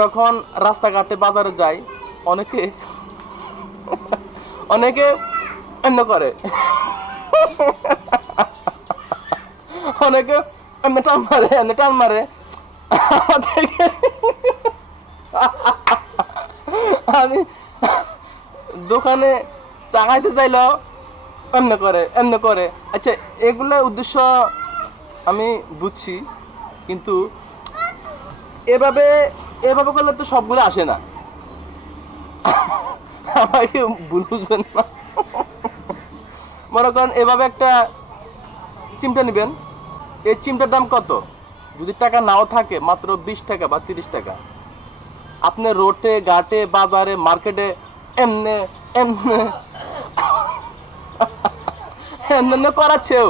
যখন রাস্তাঘাটে বাজারে যাই অনেকে অনেকে এমনি করে, অনেকে এমনি টান মারে, এমনি টান মারে আমাদেরকে। আমি দোকানে চা খাইতে চাইলেও এমনি করে, এমনি করে। আচ্ছা, এগুলো উদ্দেশ্য আমি বুঝছি, কিন্তু এভাবে এভাবে করলে তো সবগুলো আসে না। আমাকে ভুল বুঝবেন না। মনে করেন এভাবে একটা চিমটা নেবেন, এই চিমটার দাম কত? যদি টাকা নাও থাকে মাত্র 20 টাকা বা 30 টাকা। আপনি রোডে ঘাটে বাজারে মার্কেটে এমনে এমনে এমনি করাচ্ছেও।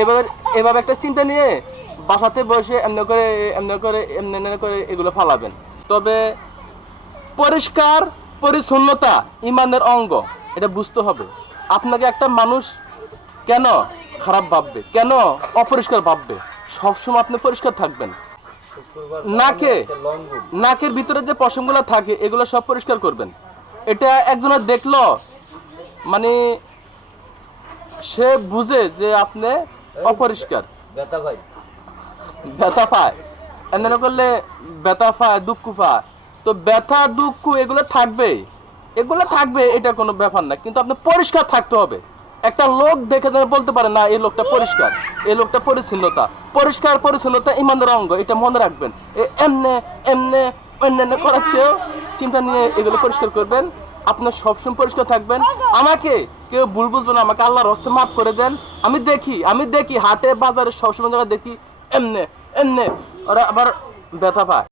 এভাবে এভাবে একটা চিন্তা নিয়ে বাসাতে বসে এমনি করে এমনি করে এমনি এমনি করে এগুলো ফালাবেন। তবে পরিষ্কার পরিচ্ছন্নতা ইমানের অঙ্গ, এটা বুঝতে হবে। আপনাকে একটা মানুষ কেন খারাপ ভাববে, কেন অপরিষ্কার ভাববে? সবসময় আপনি পরিষ্কার থাকবেন। নাকে নাকের ভিতরে যে পশমগুলো থাকে এগুলো সব পরিষ্কার করবেন। এটা একজনের দেখলো মানে সে বুঝে যে আপনি অপরিষ্কার, ব্যথা পায়। এমন করলে ব্যথা পায়, দুঃখ পায়। তো ব্যথা দুঃখ এগুলো থাকবে, এগুলো থাকবে, এটা কোনো ব্যাপার না, কিন্তু আপনি পরিষ্কার থাকতে হবে। একটা লোক দেখে যেন বলতে পারে না এই লোকটা পরিষ্কার, এই লোকটা পরিচ্ছন্নতা। পরিষ্কার পরিচ্ছন্নতা ইমানের অঙ্গ, এটা মনে রাখবেন। এমনে এমনে এমনে করাচ্ছেও চিন্তা নিয়ে এগুলো পরিষ্কার করবেন। আপনার সবসময় পরিষ্কার থাকবেন। আমাকে কেউ ভুল বুঝবেন না, আমাকে আল্লাহর হস্তে মাফ করে দেন। আমি দেখি হাটে বাজারে সবসময় জায়গায় দেখি এমনে এমনে ওরা আবার ব্যথা পায়।